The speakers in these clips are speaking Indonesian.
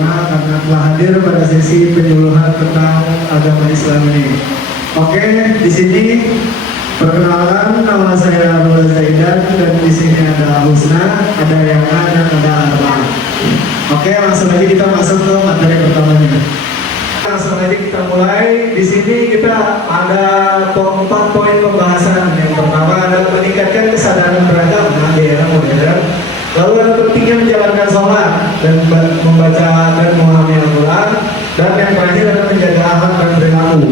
Prima karena telah hadir pada sesi penyuluhan tentang agama Islam ini. Oke, di sini perkenalkan, nama saya Abdul Zaidan dan di sini ada Husna, ada Yana dan ada Arba. Oke, langsung aja kita masuk ke materi pertamanya. Langsung aja kita mulai. Di sini kita ada 4 poin pembahasan. Yang pertama adalah meningkatkan kesadaran beragama di era modern. Lalu yang pentingnya menjalankan sholat dan membaca dan memahami Al-Quran. Dan yang terakhir adalah menjaga akhlak dan perilaku.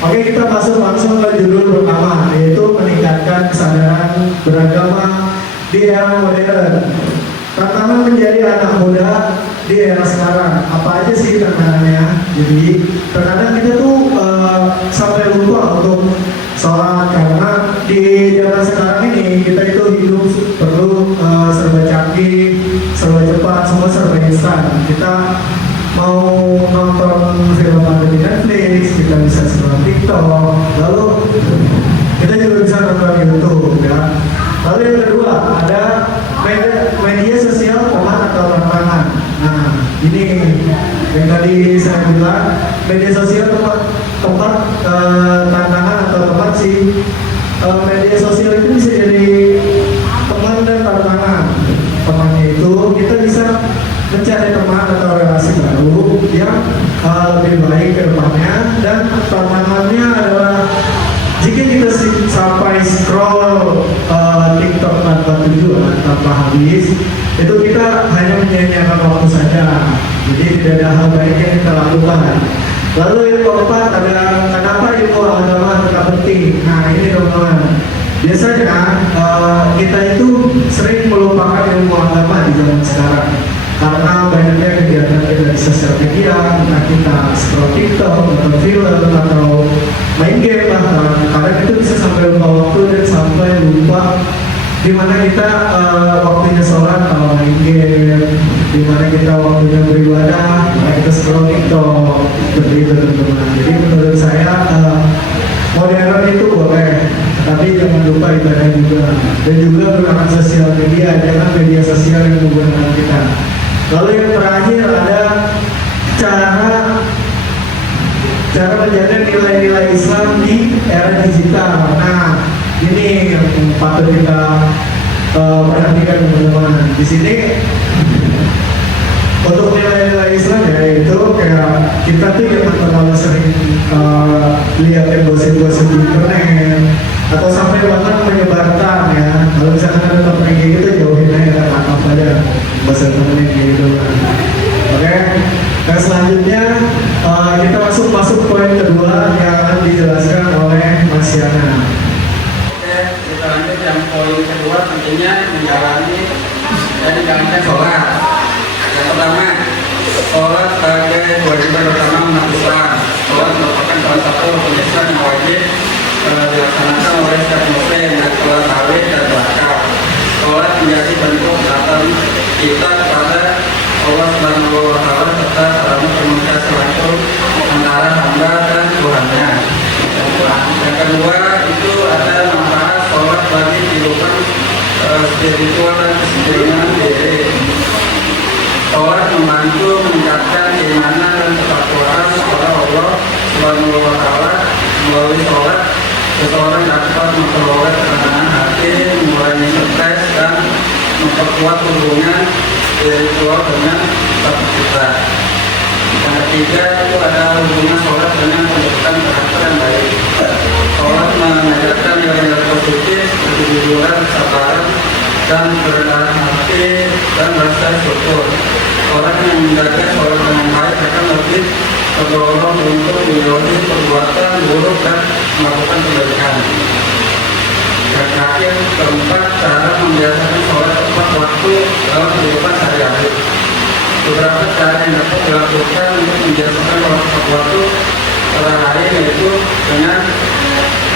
Oke, kita masuk langsung ke judul pertama, yaitu meningkatkan kesadaran beragama di era modern. Tantangan menjadi anak muda di era sekarang, apa aja sih tantangannya? Jadi terkadang kita tuh sampai lupa untuk sholat karena di zaman sekarang ini kita itu hidup perlu serba canggih, serba cepat, semua serba instan. Kita mau nonton film ada di Netflix, kita bisa scroll TikTok, lalu kita juga bisa nonton YouTube ya. Lalu yang kedua ada media sosial teman atau tantangan. Nah ini yang tadi saya bilang, media sosial tempat tantangan atau tempat sih. Media sosial itu bisa jadi teman dan tantangan. Temannya itu kita bisa mencari teman atau relasi baru yang lebih baik ke depannya, dan tantangannya adalah jika kita sampai scroll TikTok tanpa tujuan, tanpa habis, itu kita hanya menyia-nyiakan waktu saja. Jadi tidak ada hal baik yang kita lakukan. Lalu yang keempat ada kenapa ilmu agama tetap penting. Nah ini teman-teman, biasanya kita itu sering melupakan ilmu agama di zaman sekarang karena banyaknya kegiatan kita di sosial media, entah kita scroll TikTok, nonton film, atau main game bahkan. Kadang itu bisa sampai lupa waktu dan sampai lupa di mana kita waktunya sholat atau main game, di mana kita waktunya beribadah, mana kita scroll TikTok, seperti itu teman-teman. Jadi menurut saya modern itu boleh, tapi jangan lupa ibadah juga, dan juga gunakan sosial media, jangan media sosial yang menggunakan kita. Lalu yang terakhir ada cara menjaga nilai-nilai Islam di era digital. Nah, ini yang patut kita perhatikan teman-teman. Di sini untuk nilai-nilai Islam yaitu kayak kita tuh yang terlalu sering lihat gosip-gosip di internet atau sampai bahkan menyebarkan ya. Kalau misalkan ada topik kayak gitu, jauhin aja, tangkap aja bahasa temennya kayak gitu. Oke, nah selanjutnya kita masuk poin kedua yang akan dijelaskan oleh Mas Yana. Oke, kita lanjut yang poin kedua, tentunya menjalani dan menjalankan sholat. Yang pertama, sholat sebagai kewajiban utama umat Islam. Sholat merupakan salah satu rukun Islam yang wajib dilaksanakan oleh setiap muslim, dan sholat tarawih dan zakat. Sholat menjadi bentuk datang kita kepada Allah Subhanahu wa Ta'ala serta sarana komunikasi langsung antara hamba dan Tuhannya. Yang kedua itu ada manfaat sholat bagi kehidupan spiritual dan kesejahteraan diri. Sholat membantu meningkatkan keimanan dan ketakwaan kepada Allah Subhanahu wa Ta'ala. Melalui sholat, seseorang dapat memperoleh ketenangan hati, mengurangi stres, dan memperkuat hubungan spiritual dengan Tuhan kita. Yang ketiga itu ada hubungan sholat dengan pembentukan karakter yang baik. Sholat mengajarkan nilai-nilai positif, kejujuran, kesabaran, dan kerendahan hati dan rasa syukur. Orang yang menjaga sholat dengan baik akan lebih terdorong untuk menjauhi perbuatan buruk dan melakukan kebaikan. Yang terakhir, keempat, cara membiasakan sholat tepat waktu dalam kehidupan sehari-hari. Beberapa cara yang dapat dilakukan untuk membiasakan sholat tepat waktu pada hari, yaitu dengan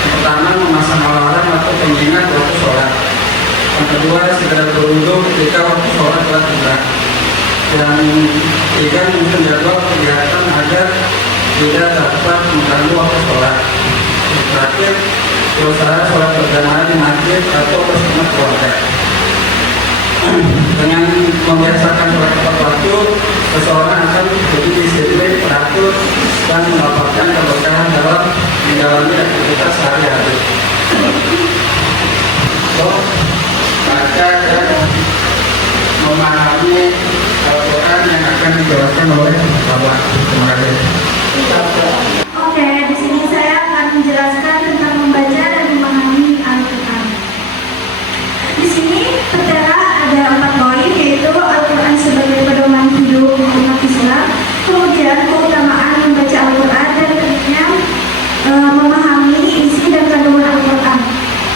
pertama memasang alarm atau pengingat waktu sholat. Yang kedua, segera berwudu ketika waktu sholat telah tiba. Yang ketiga, menyusun jadwal kegiatan agar tidak dapat mengganggu waktu sholat. Yang terakhir, berusaha sholat berjamaah di masjid atau bersama keluarga. Dengan membiasakan sholat tepat waktu, seseorang akan lebih disiplin, teratur, dan mendapatkan keberkahan dalam menjalani aktivitas sehari-hari. So, baca dan memahami Al-Quran yang akan dijelaskan oleh Bapak. Terima kasih. Oke, di sini saya akan menjelaskan tentang membaca dan memahami Al-Quran. Di sini tertera ada 4 poin, yaitu Al-Quran sebagai pedoman hidup umat Islam, kemudian keutamaan membaca Al-Quran, dan tentunya memahami isi dan kandungan Al-Quran.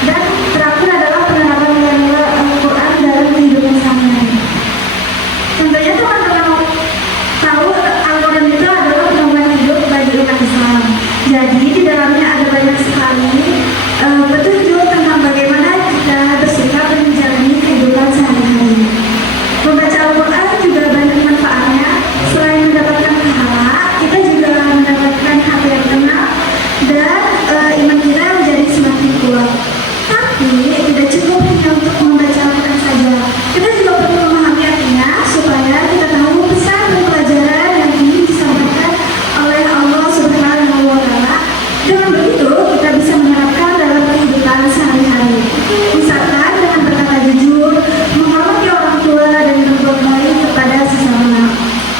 Dan terakhir adalah penerapan nilai Al-Quran dalam kehidupan sehari-hari. Tentunya teman-teman tahu Al-Quran itu adalah pedoman hidup bagi umat Islam. Jadi di dalamnya ada banyak sekali petunjuk tentang bagaimana kita bersikap dan menjalani kehidupan sehari-hari. Membaca Al-Quran juga banyak manfaatnya. Selain mendapatkan pahala, kita juga mendapatkan hati yang tenang dan iman kita menjadi semakin kuat. Tapi tidak cukup hanya untuk membaca Al-Quran saja. Kita juga perlu memahami artinya supaya kita tahu pesan dan pelajaran yang ingin disampaikan oleh Allah Subhanahu wa Ta'ala. Dengan begitu, kita bisa menerapkan dalam kehidupan sehari-hari. Misalkan dengan berkata jujur, menghormati orang tua, dan berbuat baik kepada sesama.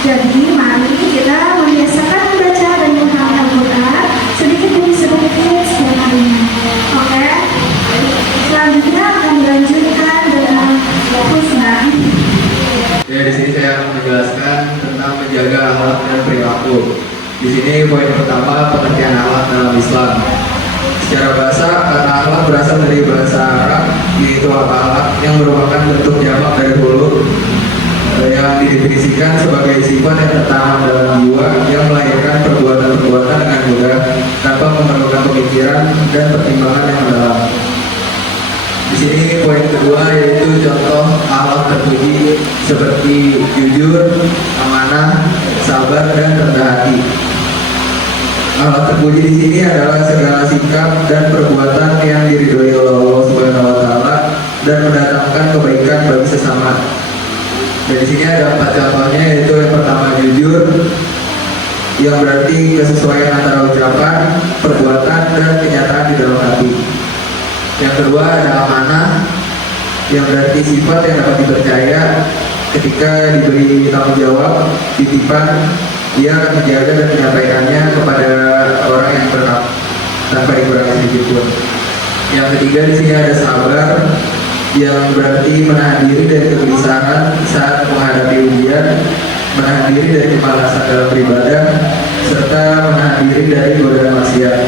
Jadi, mari kita membiasakan membaca dan memahami Al-Quran sedikit demi sedikit setiap harinya. Oke? Selanjutnya akan dilanjutkan dengan Husna. Ya, di sini saya akan menjelaskan tentang menjaga akhlak dan perilaku. Di sini poin pertama, pengertian akhlak dalam Islam. Secara bahasa, kata akhlak berasal dari bahasa Arab, yaitu akhlak yang merupakan bentuk jamak dari hulu yang didefinisikan sebagai sifat yang tertanam dalam jiwa yang melahirkan perbuatan-perbuatan dengan mudah tanpa memerlukan pemikiran dan pertimbangan yang mendalam. Di sini poin kedua yaitu contoh akhlak terpuji seperti jujur, amanah, sabar, dan rendah hati. Akhlak terpuji di sini adalah segala sikap dan perbuatan yang diridhoi oleh Allah Subhanahu wa Ta'ala dan mendatangkan kebaikan bagi sesama. Dan di sini ada 4 contohnya, yaitu yang pertama jujur, yang berarti kesesuaian antara ucapan, perbuatan, dan kenyataan di dalam hati. Yang kedua ada amanah, yang berarti sifat yang dapat dipercaya. Ketika diberi tanggung jawab, titipan, dia akan menjaga dan menyampaikannya kepada orang yang berhak tanpa dikurangi sedikit pun. Yang ketiga di sini ada sabar, yang berarti menahan diri dari kegelisahan saat menghadapi ujian, menahan diri dari kemalasan dalam beribadah, serta menahan diri dari godaan maksiat.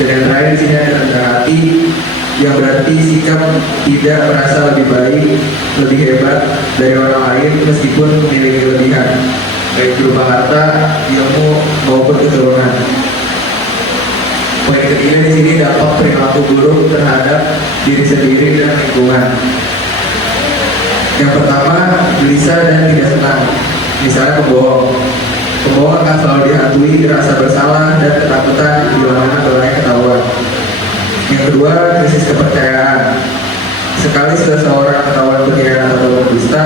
Dan yang terakhir di sini ada rendah hati, yang berarti sikap tidak merasa lebih baik, lebih hebat dari orang lain meskipun memiliki kelebihan, baik berupa harta, ilmu maupun keturunan. Poin ketiga di sini dampak perilaku buruk terhadap diri sendiri dan lingkungan. Yang pertama, gelisah dan tidak senang, misalnya pembohong. Pembohong akan selalu dihantui rasa bersalah dan ketakutan bila mana belanya ketahuan. Yang kedua, krisis kepercayaan. Sekali seseorang ketahuan berkhianat atau berdusta,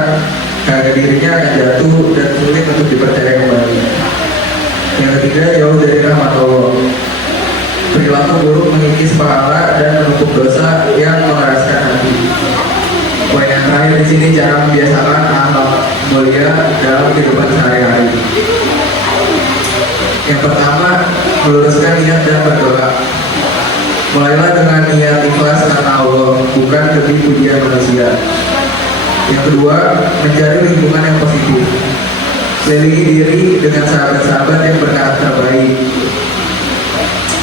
harga dirinya akan jatuh dan sulit untuk dipercaya kembali. Yang ketiga, jauh dari rahmat Allah. Perilaku buruk mengikis pahala dan menumpuk dosa yang mengeraskan hati. Poin yang terakhir di sini cara membiasakan akhlak mulia dalam kehidupan sehari-hari. Yang pertama, meluruskan niat dan berdoa. Mulailah dengan niat ikhlas karena Allah, bukan demi pujian manusia. Yang kedua, mencari lingkungan yang positif. Kelilingi diri dengan sahabat-sahabat yang berkarakter baik.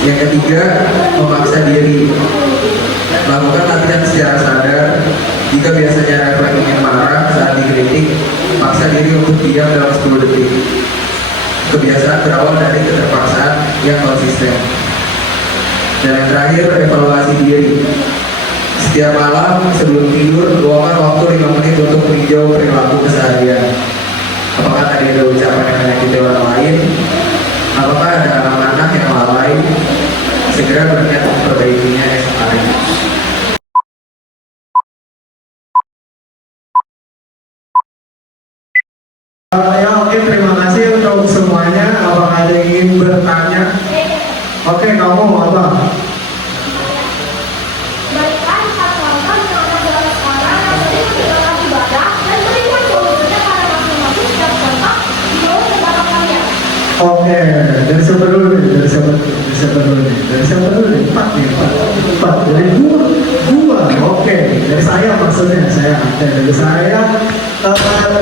Yang ketiga, memaksa diri. Lakukan latihan secara sadar. Jika biasanya refleks ingin marah saat dikritik, paksa diri untuk diam dalam 10 detik. Kebiasaan berawal dari keterpaksaan yang konsisten. Dan yang terakhir, evaluasi diri. Setiap malam sebelum tidur, luangkan waktu 5 menit untuk meninjau perilaku keseharian. Apakah tadi ada ucapan yang menyakiti orang lain? Apakah ada amanah yang lalai? Segera berniat memperbaikinya esok hari. apakah ada yang ingin bertanya? Oke, kamu mau apa? Baiklah, kita tonton contoh dalam sekarang yang sering menjalankan ibadah dan berikan solusinya pada masing-masing setiap contoh di bawah pendapat kalian. Oke, dari siapa dulu nih? Dari siapa dulu nih? Dari siapa dulu nih? Empat nih, empat. Dari dua. Oke, dari saya maksudnya saya. Oke, dari saya.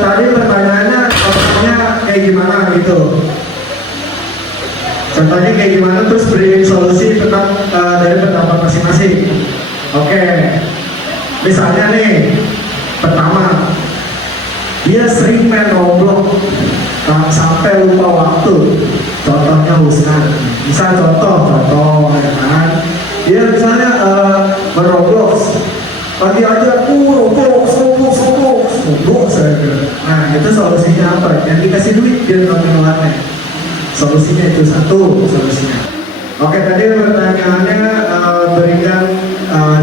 Tadi pertanyaannya, contohnya kayak gimana gitu? Contohnya kayak gimana? Terus beri solusi tentang dari pendapat masing-masing. Oke, misalnya nih, pertama, dia sering main Roblox sampai lupa waktu. Contohnya Husna. Misal contoh ya kan. Dia misalnya Roblox. Pagi aja Roblox saya bilang. Nah, itu solusinya apa? Yang dikasih duit dia nonton warnet. Solusinya itu satu solusinya. Oke, tadi pertanyaannya berikan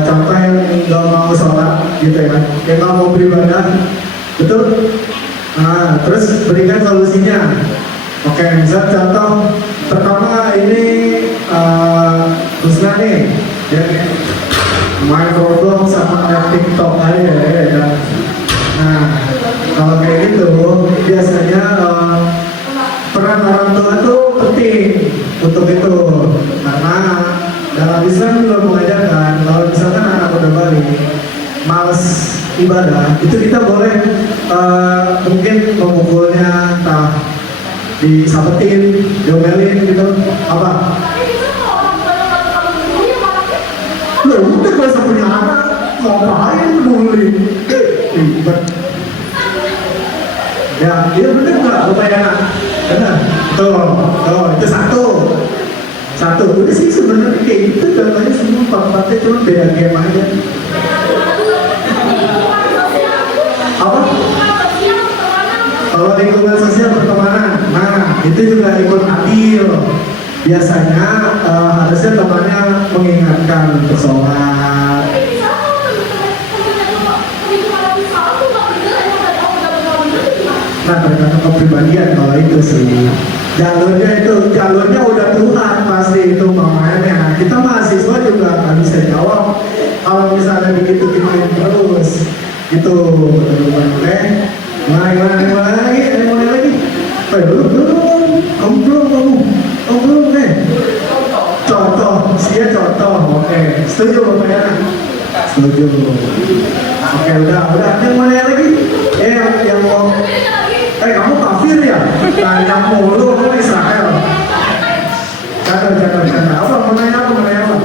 contoh yang nggak mau sholat gitu ya, yang nggak mau beribadah, betul? Nah, terus berikan solusinya. Oke, misal contoh pertama ini Husna nih, ya, main Roblox sama live TikTok aja ya kan. Nah, kalau kayak gitu biasanya peran orang tua tuh penting untuk itu, karena dalam Islam juga mengajarkan kalau misalkan anak udah balik males ibadah, itu kita boleh mungkin memukulnya, entah disapetin, diomelin gitu, apa? Loh, udah gak usah punya anak, ngapain bully? Ribet. Ya, dia bener nggak lumayan? Bener. Tuh, itu satu. Udah sih sebenarnya kayak gitu, contohnya semua empat-empatnya cuma beda game aja. Apa? Kalau lingkungan sosial pertemanan, nah itu juga ikut adil. Biasanya harusnya temannya mengingatkan untuk sholat. Nah, tergantung kepribadian kalau itu sih. Jalurnya udah Tuhan pasti itu mamanya. Kita mahasiswa juga nggak bisa jawab kalau misalnya begitu gituin terus. Gitu, mulai lagi. Kamu belum nih. Contoh. Oke, setuju Bapak ya? Setuju. Oke, udah. Yang mana lagi? Yang mau. Kamu kafir ya? Tanya mulu, kamu Israel. Jangan. Apa? Mau nanya apa?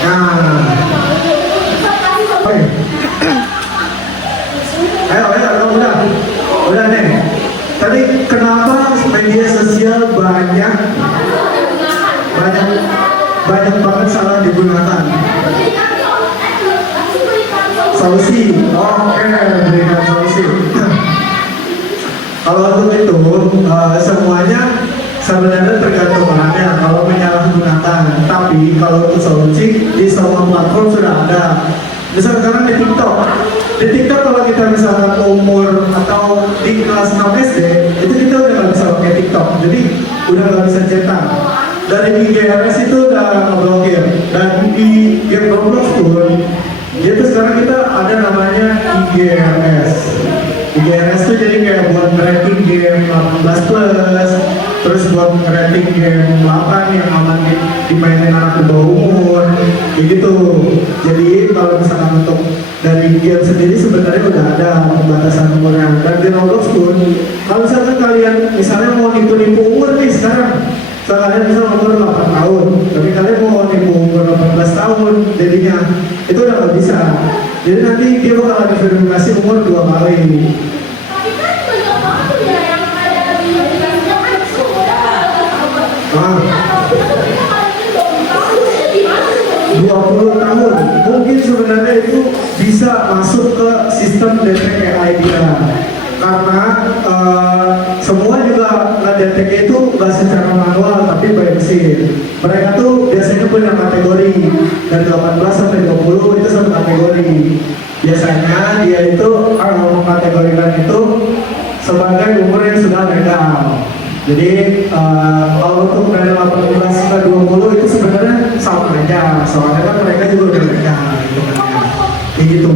Nah. Ayo, udah nih. Tadi kenapa media sosial banyak banget salah digunakan? Solusi, oke, berikan solusi. Kalau untuk itu semuanya sebenarnya tergantung orangnya kalau menyalahgunakan. Tapi kalau untuk solusi di semua platform sudah ada. Misal sekarang di TikTok kalau kita misalkan umur atau di kelas 6 SD itu kita udah nggak bisa pakai TikTok, jadi udah nggak bisa cetak. Dari IGRS itu udah ngeblokir, dan di game Roblox pun itu sekarang kita ada namanya IGRS. IGRS itu jadi kayak buat rating game 18+, terus buat rating game 8 yang aman dimainin anak di bawah umur, gitu. Jadi kalau misalkan untuk dari game sendiri sebenarnya udah ada pembatasan umurnya. Dan di Roblox pun, kalau misalkan kalian misalnya mau nipu umur nih sekarang, kalian misalnya umur 8 tahun, tapi kalian mau nipu umur 18 tahun, jadinya itu udah nggak bisa. Jadi nanti dia bakal diverifikasi umur 2 kali. Ah, 20 tahun mungkin sebenarnya itu bisa masuk ke sistem DTKI dia, karena semua juga ngedetek itu nggak secara manual tapi by mesin. Mereka tuh biasanya itu punya kategori dari 18 sampai 20 itu satu kategori. Biasanya dia itu mengkategorikan itu sebagai umur yang sudah legal. Jadi kalau untuk dari 18 sampai 20 itu sebenarnya sama aja, soalnya kan mereka juga udah legal gitu kan ya. Gitu.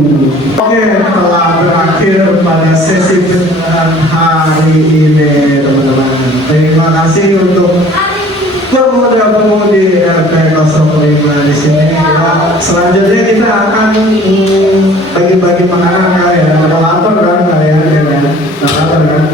Oke, telah berakhir pada sesi pendengaran hari ini teman-teman. Terima kasih untuk pemuda-pemudi RT 05 di sini. Ya, selanjutnya kita akan bagi-bagi makanan kali ya. Ada lapar kan kalian ya? Ada lapar kan?